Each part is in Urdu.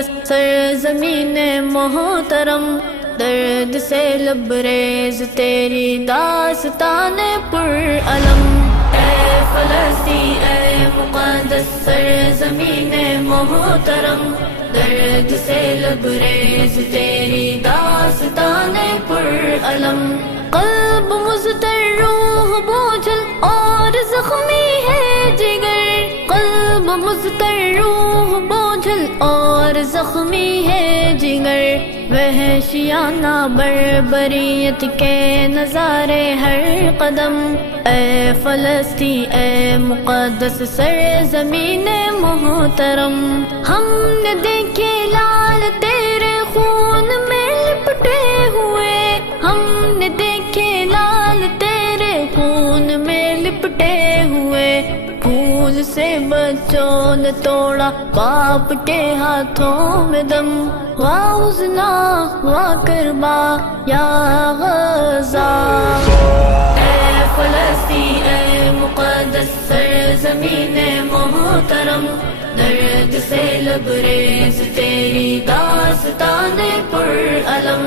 مقدس سرزمین محترم، درد سے لبریز تیری داستان پرعلم۔ اے فلسطین اے مقدس سرزمین محترم، درد سے لبریز تیری داستان پرعلم۔ قلب مضطر روح بوجھل اور زخمی ہے جگر، قلب مضطر روح بوجھل اور زخمی ہے جگر، وحشیانہ بربریت کے نظارے ہر قدم۔ اے فلسطین اے مقدس سرزمین محترم، ہم نے دیکھے لال تیرے خون میں لپٹے ہوئے، ہم نے دیکھے لال تیرے خون میں لپٹے ہوئے، پھول سے بچوں نے توڑا باپ کے ہاتھوں میں دم۔ واہ حزنا واہ کربا یا غزہ، اے فلسطین اے مقدس سرزمین محترم، درد سے لبریز تیری داستان پرعلم۔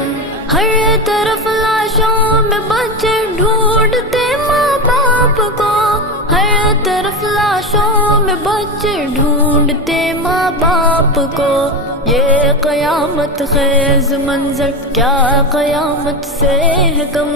ہر طرف لاشوں میں بچے ڈھونڈتے ماں باپ کو، ہر طرف لاشوں میں بچے ڈھونڈتے ماں باپ کو، یہ قیامت خیز منظر کیا قیامت سے ہے کم۔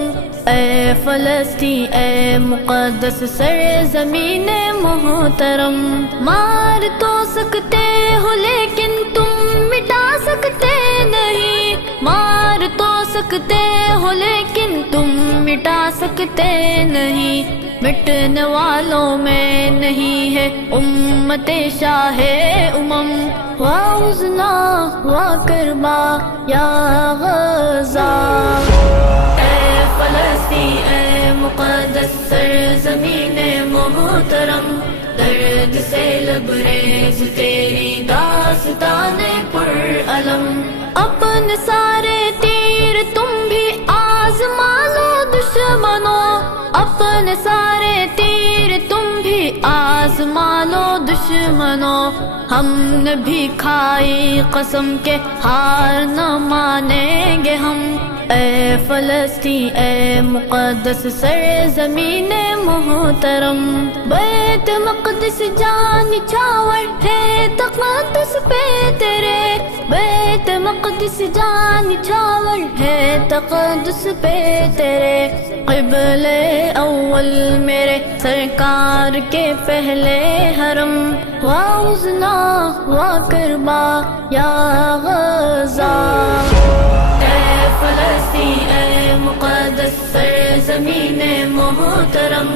اے فلسطین اے مقدس سرزمین محترم، مار تو سکتے ہو لیکن تم مٹا سکتے نہیں، مار تو سکتے ہو لیکن تم مٹا سکتے نہیں، مٹنے والوں میں نہیں ہے امت شاہ امم۔ واہ حزنا واہ کربا یا غزہ، اے فلسطین اے مقدس سرزمین محترم، درد سے لبریز تیری داستان پرعلم۔ اپنے سارے تیر تم بھی آزما لو دشمنوں، اپنے سارے تیر تم بھی آزما لو دشمنوں، ہم نے بھی کھائی قسم کے ہار نہ مانیں گے ہم۔ اے فلسطین اے مقدس سرزمین محترم، بیت مقدس جان چھاور ہے تقدس پہ تیرے، بیت مقدس جان چھاور ہے تقدس پہ تیرے، قبلے اول میرے سرکار کے پہلے حرم۔ واہ حزنا واہ کربا یا غزہ، اے فلسطین اے مقدس سرزمین محترم،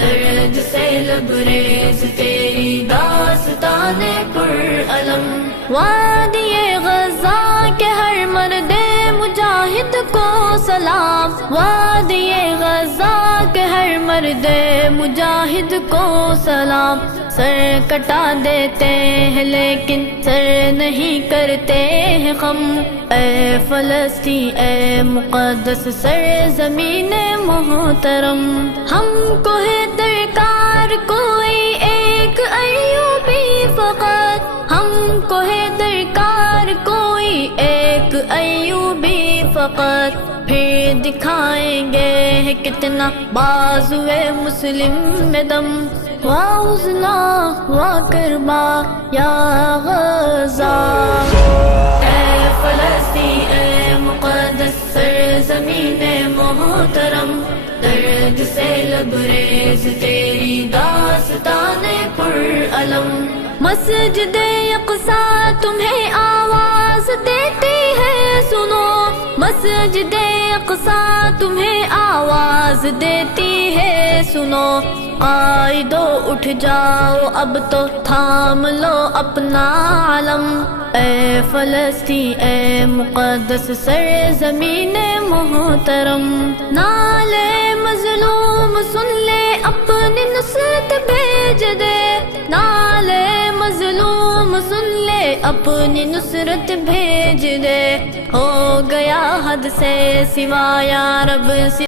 درد سے لبریز تیری داستان پرعلم۔ وادی غزہ کے ہر مرد مجاہد کو سلام، وادی غزہ کے ہر مرد مجاہد کو سلام، سر کٹا دیتے ہیں لیکن سر نہیں کرتے ہیں خم۔ اے فلسطین اے مقدس سرزمین محترم، ہم کو ہے درکار کوئی ایک ایوبی فقط، ہم کو ہے درکار کوئی ایک ایوبی فقط، پھر دکھائیں گے کتنا بازوئے مسلم میں دم۔ واہ حزنا واہ کربا یا غزہ، اے فلسطین اے مقدس سرزمین محترم، درد سے لبریز تیری داستان پرعلم۔ مسجد اقصیٰ تمہیں آواز دیتی ہے سنو، مسجد اقصیٰ تمہیں آواز دیتی ہے سنو، قائدو اٹھ جاؤ اب تو تھام لو اپنا علم۔ اے فلسطین اے مقدس سرزمین محترم، نالے مظلوم سن لے اپنی نصرت بھیج دے، نالے مظلوم سن لے اپنی نصرت بھیج دے، ہو گیا حد سے سوا یا رب سے